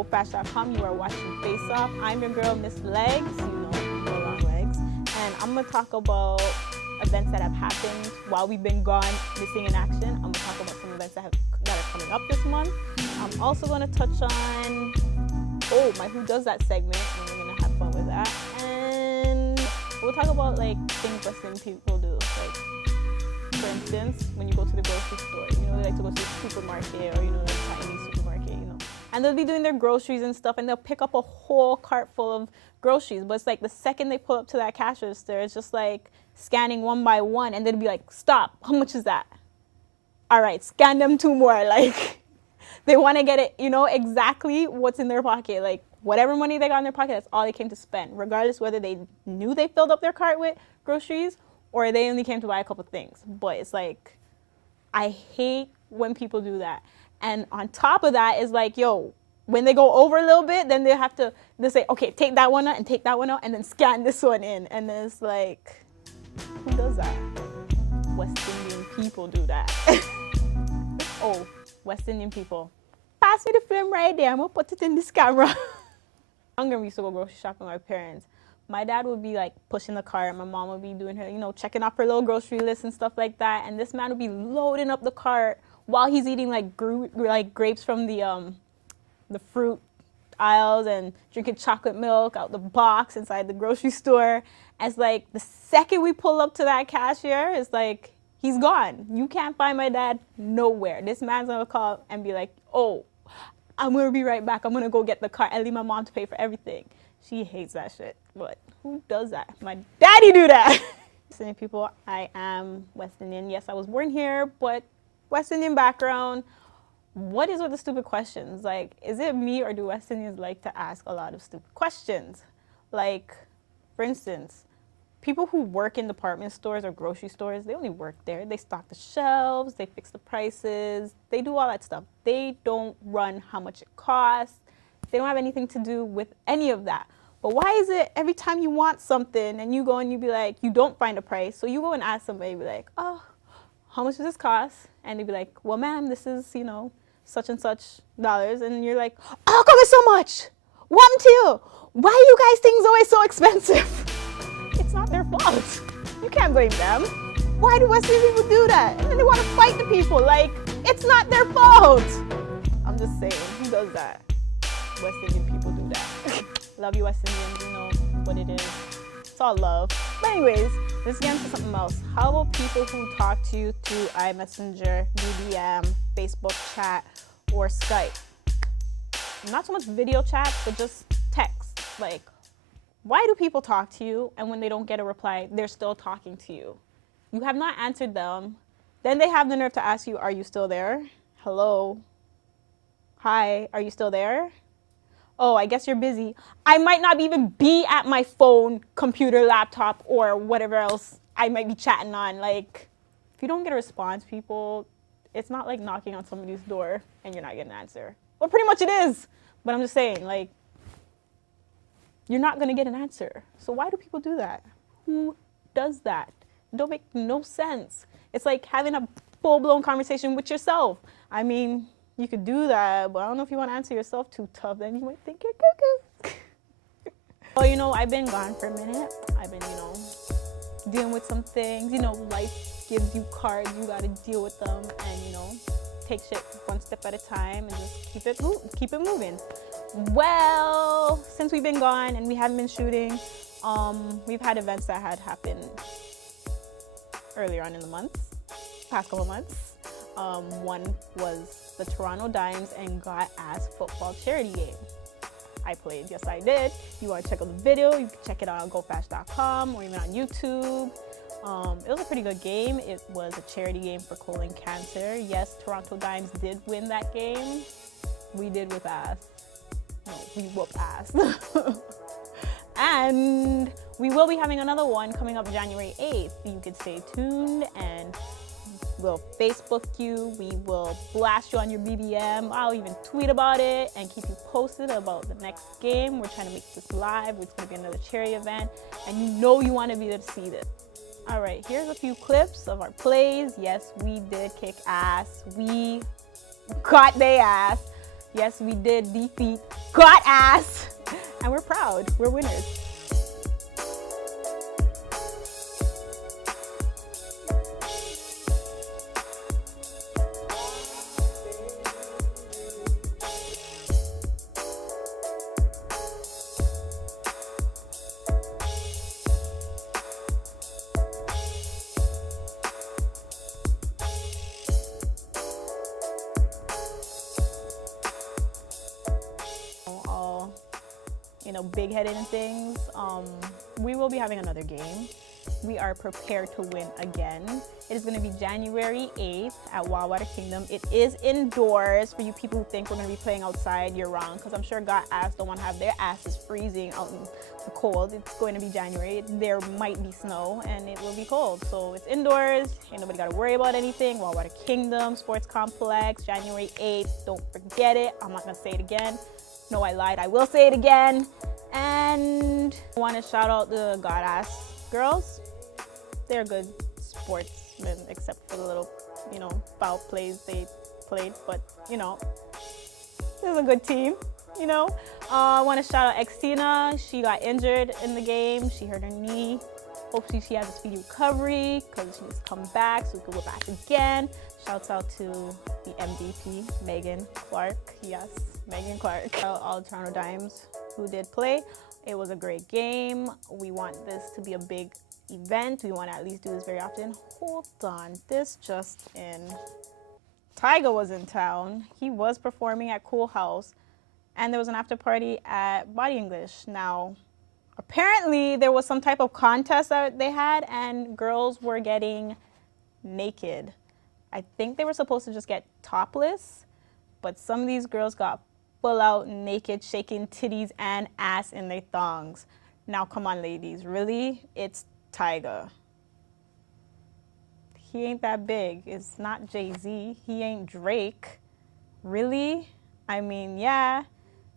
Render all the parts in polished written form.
GoFast.com. You are watching Face Off. I'm your girl, Miss Legs. You know, no long legs. And I'm going to talk about events that have happened while we've been gone, missing in action. I'm going to talk about some events that are coming up this month. I'm also going to touch on, my Who Does That segment, and we're going to have fun with that. And we'll talk about, like, things Western people do. Like, for instance, when you go to the grocery store, you know, they like to go to the supermarket or, you know, like Chinese supermarket, you know. And they'll be doing their groceries and stuff, and they'll pick up a whole cart full of groceries. But it's like the second they pull up to that cash register, it's just like scanning one by one, and they'd be like, stop, how much is that? All right, scan them 2 more. Like, they want to get it, you know, exactly what's in their pocket. Like, whatever money they got in their pocket, that's all they came to spend, regardless whether they knew they filled up their cart with groceries or they only came to buy a couple things. But it's like, I hate when people do that. And on top of that is like, yo, when they go over a little bit, then they say, okay, take that one out and take that one out and then scan this one in. And then it's like, who does that? West Indian people do that. Oh, West Indian people. Pass me the film right there. I'm gonna put it in this camera. Younger, we used to go grocery shopping with my parents. My dad would be like pushing the cart. My mom would be doing her, you know, checking off her little grocery list and stuff like that. And this man would be loading up the cart while he's eating like grapes from the fruit aisles and drinking chocolate milk out the box inside the grocery store. As like the second we pull up to that cashier, it's like, he's gone. You can't find my dad nowhere. This man's gonna call and be like, oh, I'm gonna be right back. I'm gonna go get the cart and leave my mom to pay for everything. She hates that shit, but who does that? My daddy do that. West Indian people, I am West Indian. Yes, I was born here, but West Indian background. What is with the stupid questions? Like, is it me or do West Indians like to ask a lot of stupid questions? Like, for instance, people who work in department stores or grocery stores, they only work there. They stock the shelves, they fix the prices, they do all that stuff. They don't run how much it costs. They don't have anything to do with any of that. But why is it every time you want something and you go and you be like, you don't find a price, so you go and ask somebody, be like, oh, how much does this cost? And they'd be like, well, ma'am, this is, you know, such and such dollars. And you're like, oh, how come it's so much? One, two. Why are you guys things always so expensive? It's not their fault. You can't blame them. Why do West Indian people do that? And then they want to fight the people. Like, it's not their fault. I'm just saying, who does that? West Indian people do that. Love you, West Indians, you know what it is. It's all love. But anyways, let's get into something else. How about people who talk to you through iMessenger, BBM, Facebook chat, or Skype? Not so much video chat, but just text. Like, why do people talk to you and when they don't get a reply, they're still talking to you? You have not answered them. Then they have the nerve to ask you, are you still there? Hello? Hi, are you still there? Oh, I guess you're busy. I might not even be at my phone, computer, laptop, or whatever else I might be chatting on. Like, if you don't get a response, people, it's not like knocking on somebody's door and you're not getting an answer. Well, pretty much it is. But I'm just saying, like, you're not going to get an answer. So why do people do that? Who does that? It don't make no sense. It's like having a full-blown conversation with yourself. I mean, you could do that, but I don't know if you want to answer yourself too tough. Then you might think you're cuckoo. Well, you know, I've been gone for a minute. I've been, you know, dealing with some things. You know, life gives you cards. You got to deal with them and, you know, take shit one step at a time and just keep it moving. Well, since we've been gone and we haven't been shooting, we've had events that had happened earlier on in the month, past couple months. One was the Toronto Dimes and Got Ass football charity game. I played, yes I did. You want to check out the video, you can check it out on GoFast.com or even on YouTube. It was a pretty good game. It was a charity game for colon cancer. Yes, Toronto Dimes did win that game. We did with ass. No, we whooped ass. And we will be having another one coming up January 8th. You can stay tuned and we'll Facebook you. We will blast you on your BBM. I'll even tweet about it and keep you posted about the next game. We're trying to make this live. It's going to be another charity event. And you know you want to be there to see this. All right, here's a few clips of our plays. Yes, we did kick ass. We got their ass. Yes, we did defeat got ass, and we're proud. We're winners. All, you know, big-headed and things. We will be having another game. We are prepared to win again. It is going to be January 8th at Water Kingdom. It is indoors. For you people who think we're going to be playing outside, you're wrong, because I'm sure got ass don't want to have their asses freezing out in the cold. It's going to be January. There might be snow and it will be cold. So it's indoors. Ain't nobody got to worry about anything. Water Kingdom Sports Complex, January 8th. Don't forget it. I'm not going to say it again. No, I lied. I will say it again. And I want to shout out the God-ass girls. They're good sportsmen, except for the little, you know, foul plays they played. But, you know, this is a good team, you know. I want to shout out Xtina. She got injured in the game. She hurt her knee. Hopefully she has a speedy recovery because she's come back so we can go back again. Shouts out to the MVP, Megan Clark. Yes, Megan Clark. All Toronto Dimes who did play. It was a great game. We want this to be a big event. We want to at least do this very often. Hold on, this just in. Tyga was in town. He was performing at Cool House, and there was an after party at Body English. Now, apparently there was some type of contest that they had, and girls were getting naked. I think they were supposed to just get topless, but some of these girls got full out naked, shaking titties and ass in their thongs. Now, come on, ladies, really? It's Tyga. He ain't that big. It's not Jay-Z. He ain't Drake. Really? I mean, yeah,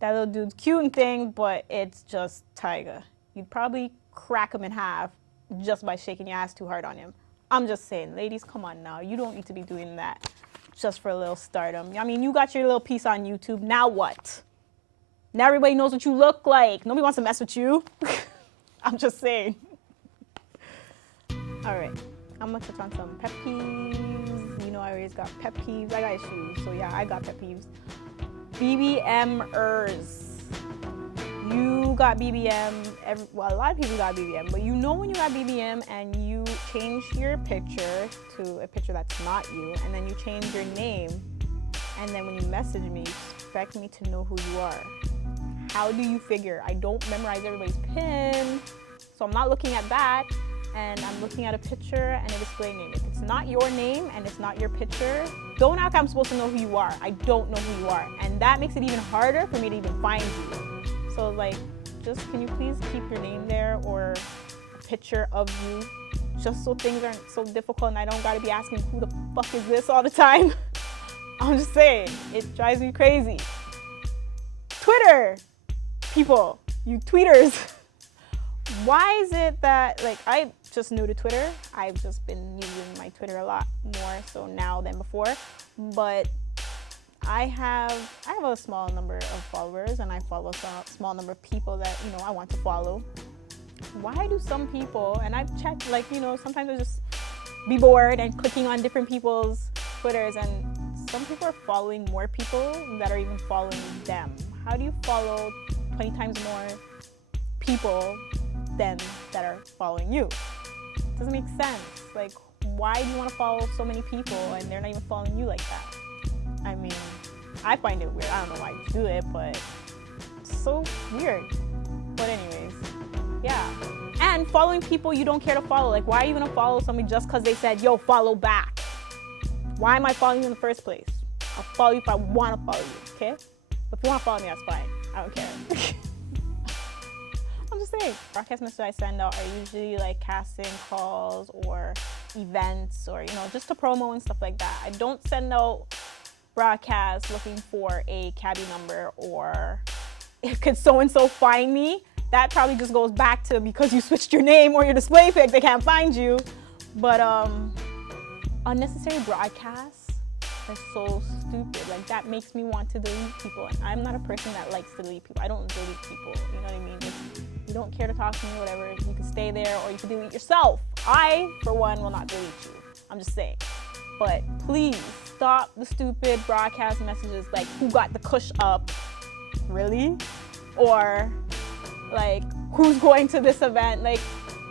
that little dude's cute and thing, but it's just Tyga. You'd probably crack him in half just by shaking your ass too hard on him. I'm just saying, ladies, come on now. You don't need to be doing that just for a little stardom. I mean, you got your little piece on YouTube. Now what? Now everybody knows what you look like. Nobody wants to mess with you. I'm just saying. All right, I'm gonna touch on some pet peeves. You know, I always got pet peeves. I got issues, so yeah, I got pet peeves. BBMers. You got BBM, well, a lot of people got BBM, but you know when you got BBM and you change your picture to a picture that's not you, and then you change your name, and then when you message me, you expect me to know who you are. How do you figure? I don't memorize everybody's PIN, so I'm not looking at that, and I'm looking at a picture and a display name. If it's not your name and it's not your picture, don't act like I'm supposed to know who you are. I don't know who you are, and that makes it even harder for me to even find you. So like, just can you please keep your name there or a picture of you, just so things aren't so difficult and I don't gotta be asking who the fuck is this all the time. I'm just saying, it drives me crazy. Twitter, people, you tweeters. Why is it that, like, I just new to Twitter. I've just been using my Twitter a lot more so now than before, but I have a small number of followers and I follow a small number of people that, you know, I want to follow. Why do some people, and I've checked, like, you know, sometimes I just be bored and clicking on different people's Twitters, and some people are following more people that are even following them. How do you follow 20 times more people than that are following you? It doesn't make sense. Like, why do you want to follow so many people and they're not even following you like that? I mean, I find it weird. I don't know why you do it, but it's so weird. But anyways, yeah. And following people you don't care to follow. Like, why are you gonna follow somebody just because they said, yo, follow back? Why am I following you in the first place? I'll follow you if I want to follow you, okay? But if you want to follow me, that's fine. I don't care. I'm just saying, broadcast messages I send out are usually like casting calls or events or, you know, just to promo and stuff like that. I don't send out broadcast looking for a cabbie number or could so-and-so find me. That probably just goes back to because you switched your name or your display pic, they can't find you. But unnecessary broadcasts, are so stupid. Like, that makes me want to delete people. And I'm not a person that likes to delete people. I don't delete people. You know what I mean? If you don't care to talk to me, whatever, you can stay there or you can delete yourself. I, for one, will not delete you. I'm just saying. But please stop the stupid broadcast messages like, who got the kush up? Really? Or like, who's going to this event? Like,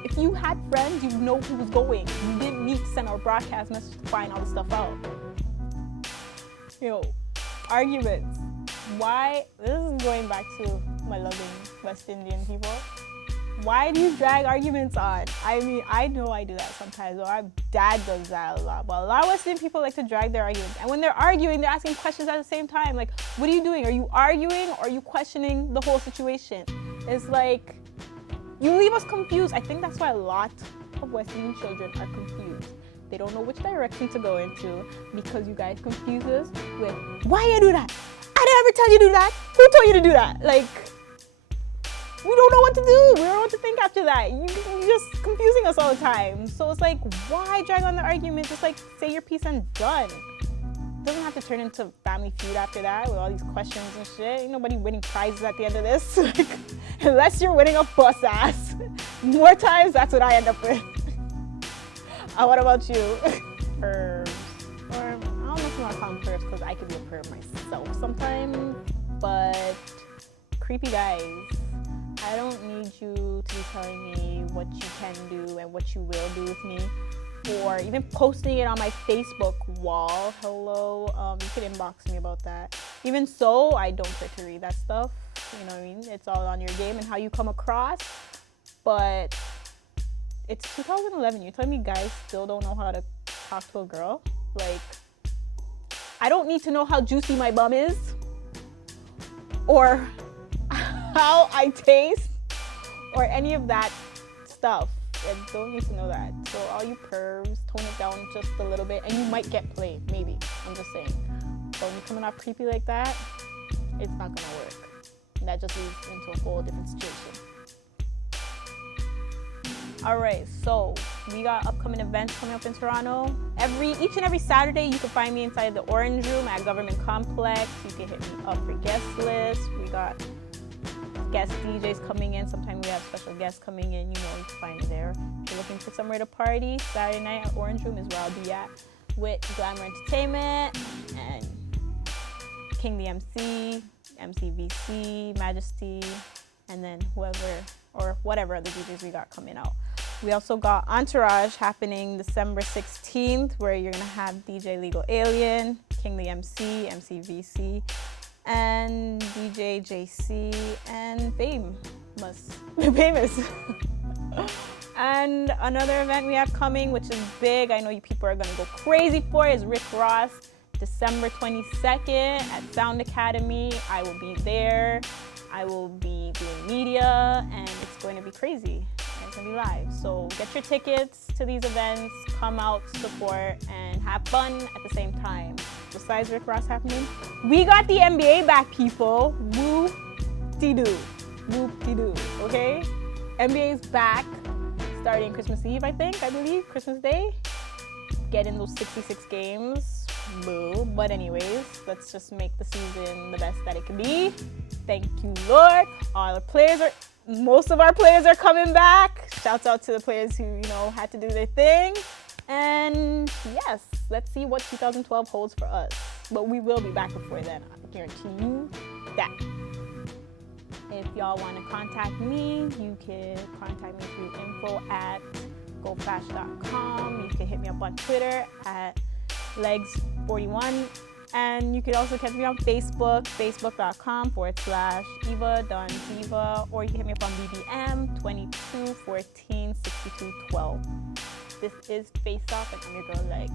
if you had friends, you know who was going. You didn't need to send a broadcast message to find all this stuff out. Arguments. Why? This is going back to my loving West Indian people. Why do you drag arguments on? I mean, I know I do that sometimes, or our dad does that a lot. But a lot of West Indian people like to drag their arguments. And when they're arguing, they're asking questions at the same time. Like, what are you doing? Are you arguing or are you questioning the whole situation? It's like, you leave us confused. I think that's why a lot of West Indian children are confused. They don't know which direction to go into because you guys confuse us with, why you do that? I didn't ever tell you to do that. Who told you to do that? Like, we don't know what to do. We don't know what to think after that. You're just confusing us all the time. So it's like, why drag on the argument? Just like, say your piece and done. It doesn't have to turn into Family Feud after that with all these questions and shit. Ain't nobody winning prizes at the end of this. Like, unless you're winning a bus ass. More times, that's what I end up with. What about you? Pervs. Or, I don't know if you want to call them pervs because I could be a perv myself sometimes. But creepy guys. I don't need you to be telling me what you can do and what you will do with me, or even posting it on my Facebook wall. Hello, you could inbox me about that. Even so, I don't care to read that stuff. You know what I mean? It's all on your game and how you come across. But it's 2011. You're telling me guys still don't know how to talk to a girl? Like, I don't need to know how juicy my bum is, or how I taste, or any of that stuff. I don't need to know that. So all you pervs, tone it down just a little bit and you might get played, maybe. I'm just saying. But when you're coming off creepy like that, it's not gonna work. And that just leads into a whole different situation. Alright, so we got upcoming events coming up in Toronto. Each and every Saturday, you can find me inside the Orange Room at Government Complex. You can hit me up for guest lists. We got guest DJs coming in. Sometimes we have special guests coming in. You know, you can find me there. If you're looking for somewhere to party, Saturday night at Orange Room is where I'll be at with Glamour Entertainment and King the MC, MCVC, Majesty, and then whoever or whatever other DJs we got coming out. We also got Entourage happening December 16th, where you're gonna have DJ Legal Alien, King the MC, MCVC, and DJ JC, and Famous. And another event we have coming, which is big, I know you people are gonna go crazy for, is Rick Ross, December 22nd at Sound Academy. I will be there. I will be doing media, and it's going to be crazy. And it's going to be live. So get your tickets to these events, come out, support, and have fun at the same time. Besides Rick Ross happening, we got the NBA back, people. Whoop-de-doo. Whoop-de-doo, okay? NBA is back, starting Christmas Eve, I believe, Christmas Day. Getting those 66 games. Boo. But anyways, let's just make the season the best that it can be. Thank you, Lord. Most of our players are coming back. Shouts out to the players who, had to do their thing. And yes, let's see what 2012 holds for us. But we will be back before then. I guarantee you that. If y'all want to contact me, you can contact me through info@goflash.com. You can hit me up on Twitter at legs41. And you can also catch me on Facebook, facebook.com/Eva Don Diva, or you can hit me up on BBM 22 14 62 12. This is Face Off, and I'm your girl Legs.